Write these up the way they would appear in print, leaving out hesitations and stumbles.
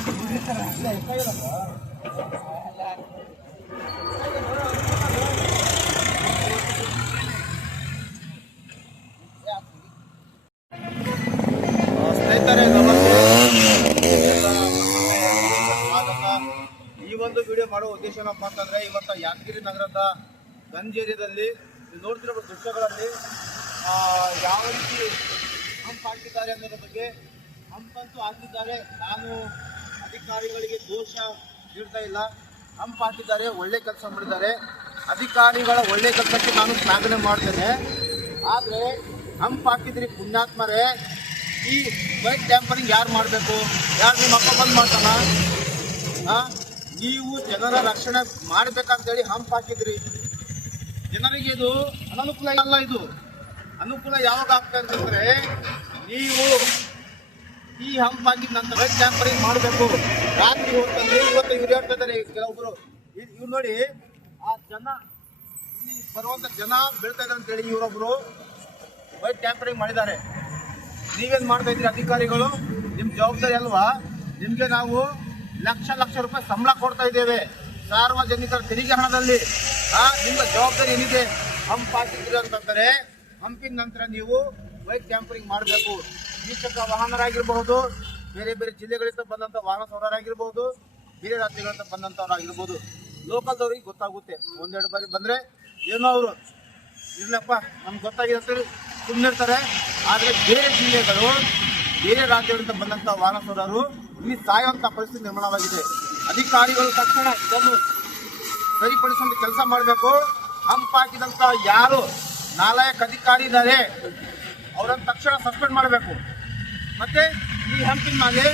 ಸ್ನೇಹಿತರೆ ನಮಸ್ತೆ. ಈ ಒಂದು ವಿಡಿಯೋ ಮಾಡುವ ಉದ್ದೇಶ ಏನಪ್ಪ ಅಂತಂದ್ರೆ, ಇವತ್ತು ಯಾದಗಿರಿ ನಗರದ ಗಂಜ್ ಏರಿಯಾದಲ್ಲಿ ನೋಡ್ತಿರೋ ದೃಶ್ಯಗಳಲ್ಲಿ ಯಾವ ರೀತಿ ಹಂಪ್ ಹಾಕಿದ್ದಾರೆ ಅನ್ನೋದ್ರ ಬಗ್ಗೆ. ಹಂಪಂತೂ ಹಾಕಿದ್ದಾರೆ, ನಾನು ಅಧಿಕಾರಿಗಳಿಗೆ ದೋಷ ನೀಡ್ತಾ ಇಲ್ಲ. ಹಂಪ್ ಹಾಕಿದ್ದಾರೆ, ಒಳ್ಳೆ ಕೆಲಸ ಮಾಡಿದ್ದಾರೆ. ಅಧಿಕಾರಿಗಳ ಒಳ್ಳೆ ಕೆಲಸಕ್ಕೆ ನಾನು ಶ್ಲಾಘನೆ ಮಾಡ್ತೇನೆ. ಆದರೆ ಹಂಪ್ ಹಾಕಿದ್ರಿ ಪುಣ್ಯಾತ್ಮರೇ, ಈ ಬೈಕ್ ಟ್ಯಾಂಪರಿಂಗ್ ಯಾರು ಮಾಡಬೇಕು? ಯಾರು ನಿಮ್ಮ ಅಪ್ಪ ಬಂದು ಮಾಡ್ತಾನ? ನೀವು ಜನರ ರಕ್ಷಣೆ ಮಾಡಬೇಕಂತೇಳಿ ಹಂಪ್ ಹಾಕಿದ್ರಿ. ಜನರಿಗೆ ಇದು ಅನನುಕೂಲ ಅಲ್ಲ. ಇದು ಅನುಕೂಲ ಯಾವಾಗ ಆಗ್ತದೆ ಅಂತಂದ್ರೆ, ನೀವು ಈ ಹಂಪ್ ಹಾಕಿದ ನಂತರ ಬೈಕ್ ಟ್ಯಾಂಪರಿಂಗ್ ಮಾಡಬೇಕು. ರಾತ್ರಿ ಹೊತ್ತಲ್ಲಿ ಇವತ್ತು ಇವ್ರು ಹೇಳ್ತಾ ಇದ್ದಾರೆ ಕೆಲವೊಬ್ರು, ಇವ್ರು ನೋಡಿ ಆ ಜನ ಇಲ್ಲಿ ಬರುವಂತ ಜನ ಬೀಳ್ತಾ ಇದ್ದಾರೆ ಅಂತೇಳಿ ಇವರೊಬ್ರು ಬೈಕ್ ಟ್ಯಾಂಪರಿಂಗ್ ಮಾಡಿದ್ದಾರೆ. ನೀವೇನು ಮಾಡ್ತಾ ಇದ್ದೀರಿ ಅಧಿಕಾರಿಗಳು? ನಿಮ್ಮ ಜವಾಬ್ದಾರಿ ಅಲ್ವಾ? ನಿಮಗೆ ನಾವು ಲಕ್ಷ ಲಕ್ಷ ರೂಪಾಯಿ ಸಂಬಳ ಕೊಡ್ತಾ ಇದ್ದೇವೆ ಸಾರ್ವಜನಿಕರ ತೆರಿಗೆ ಹಣದಲ್ಲಿ. ನಿಮ್ಮ ಜವಾಬ್ದಾರಿ ಏನಿದೆ? ಹಂಪ್ ಹಾಕಿದ್ದೀರಿ ಅಂತಂದರೆ ಹಂಪಿನ ನಂತರ ನೀವು ಬೈಕ್ ಟ್ಯಾಂಪರಿಂಗ್ ಮಾಡಬೇಕು. ದ್ವಿಚಕ್ರ ವಾಹನರಾಗಿರ್ಬಹುದು, ಬೇರೆ ಬೇರೆ ಜಿಲ್ಲೆಗಳಿಂದ ಬಂದಂಥ ವಾಹನ ಸವಾರರಾಗಿರ್ಬೋದು, ಬೇರೆ ರಾಜ್ಯಗಳಿಂದ ಬಂದಂಥವ್ರಾಗಿರ್ಬೋದು, ಲೋಕಲ್ದವ್ರಿಗೆ ಗೊತ್ತಾಗುತ್ತೆ. ಒಂದೆರಡು ಬಾರಿ ಬಂದರೆ ಏನೋ ಅವರು ಇರ್ಲಪ್ಪ ನಮ್ಗೆ ಗೊತ್ತಾಗಿದೆ ಅಂತೇಳಿ ಸುಮ್ಮನಿರ್ತಾರೆ. ಆದರೆ ಬೇರೆ ಜಿಲ್ಲೆಗಳು, ಬೇರೆ ರಾಜ್ಯಗಳಿಂದ ಬಂದಂಥ ವಾಹನ ಸವಾರರು ಇಲ್ಲಿ ಸಾಯುವಂಥ ಪರಿಸ್ಥಿತಿ ನಿರ್ಮಾಣವಾಗಿದೆ. ಅಧಿಕಾರಿಗಳು ತಕ್ಷಣ ಇದನ್ನು ಸರಿಪಡಿಸುವಂಥ ಕೆಲಸ ಮಾಡಬೇಕು. ಹಂಪ್ ಹಾಕಿದಂಥ ಯಾರು ನಾಲಾಯಕ ಅಧಿಕಾರಿ ಇದ್ದಾರೆ ಅವರನ್ನು ತಕ್ಷಣ ಸಸ್ಪೆಂಡ್ ಮಾಡಬೇಕು. ಮತ್ತೆ ಈ ಹಂಪಿನ ಮೇಲೆ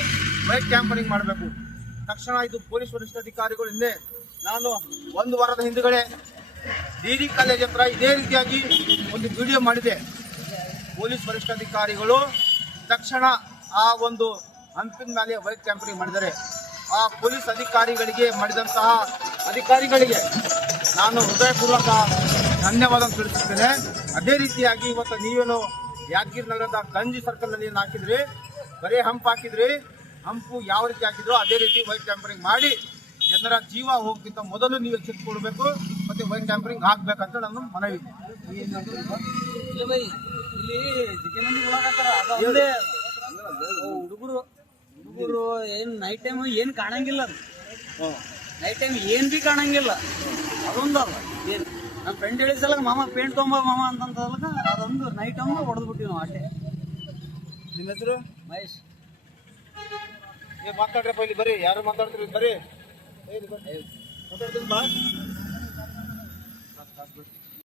ಬೈಕ್ ಟ್ಯಾಂಪರಿಂಗ್ ಮಾಡಬೇಕು ತಕ್ಷಣ. ಇದು ಪೊಲೀಸ್ ವರಿಷ್ಠಾಧಿಕಾರಿಗಳು ಹಿಂದೆ ನಾನು ಒಂದು ವಾರದ ಹಿಂದುಗಡೆ ಡಿಡಿ ಕಾಲೇಜ್ ಹತ್ರ ಇದೇ ರೀತಿಯಾಗಿ ಒಂದು ವಿಡಿಯೋ ಮಾಡಿದೆ. ಪೊಲೀಸ್ ವರಿಷ್ಠಾಧಿಕಾರಿಗಳು ತಕ್ಷಣ ಆ ಒಂದು ಹಂಪಿನ ಮೇಲೆ ಬೈಕ್ ಟ್ಯಾಂಪರಿಂಗ್ ಮಾಡಿದ್ದಾರೆ. ಆ ಪೊಲೀಸ್ ಅಧಿಕಾರಿಗಳಿಗೆ ಮಾಡಿದಂತಹ ಅಧಿಕಾರಿಗಳಿಗೆ ನಾನು ಹೃದಯಪೂರ್ವಕ ಧನ್ಯವಾದ ತಿಳಿಸುತ್ತೇನೆ. ಅದೇ ರೀತಿಯಾಗಿ ಇವತ್ತು ನೀವೇನು ಯಾದಗಿರಿ ನಗರದ ಗಂಜಿ ಸರ್ಕಲ್ನಲ್ಲಿ ಏನು ಹಾಕಿದ್ರಿ, ಬರೀ ಹಂಪ್ ಹಾಕಿದ್ರಿ. ಹಂಪು ಯಾವ ರೀತಿ ಹಾಕಿದ್ರು ಅದೇ ರೀತಿ ಬೈಕ್ ಟ್ಯಾಂಪರಿಂಗ್ ಮಾಡಿ ಜನರ ಜೀವ ಹೋಗೋಕ್ಕಿಂತ ಮೊದಲು ನೀವು ಎಚ್ಚೆತ್ತುಕೊಳ್ಬೇಕು ಮತ್ತೆ ಬೈಕ್ ಟ್ಯಾಂಪರಿಂಗ್ ಹಾಕ್ಬೇಕಂತ ನನ್ನ ಮನವಿ. ಹುಡುಗರು ಏನ್ ನೈಟ್ ಟೈಮ್ ಏನ್ ಕಾಣಂಗಿಲ್ಲ. ನೈಟ್ ಟೈಮ್ ಏನ್ ಬಿ ಕಾಣಂಗಿಲ್ಲ. ಅದೊಂದಲ್ಲ ಏನ್ ನಮ್ಮ ಫ್ರೆಂಡ್ ಹೇಳಿಸಲ ಮಾಮ ಪೇಂಟ್ ತೊಗೊಂಬ ಮಾಮ ಅಂತಂತಲ್ಲ, ಅದೊಂದು ನೈಟ್ ಟೈಮ್ ಹೊಡೆದು ಬಿಟ್ಟಿವಿ ನಾವು ಅಷ್ಟೇ. ನಿಮ್ಮ ಹೆಸರು? ಮಹೇಶ್. ಮಾತಾಡ್ರಪ್ಪ, ಇಲ್ಲಿ ಬರ್ರಿ. ಯಾರು ಮಾತಾಡ್ತೀರಿ? ಬರ್ರಿ ಮಾತಾಡ್ತೀನಿ ಬಾ.